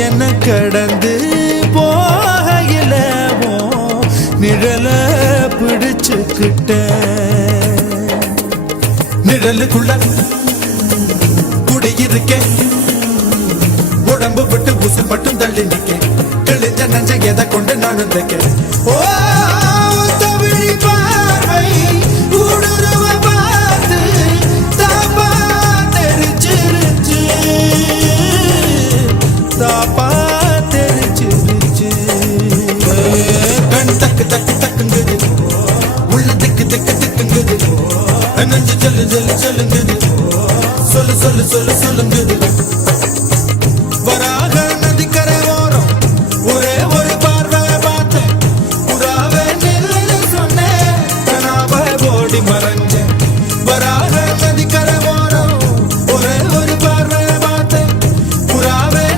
என்ன கடந்து போகையில நிழல பிடிச்சுக்கிட்ட நிழலுக்குள்ள குடியிருக்கேன் உடம்பு விட்டு உசு மட்டும் தள்ளி நிக்க கிழிஞ்ச நஞ்ச எதை கொண்டு நான் ஓ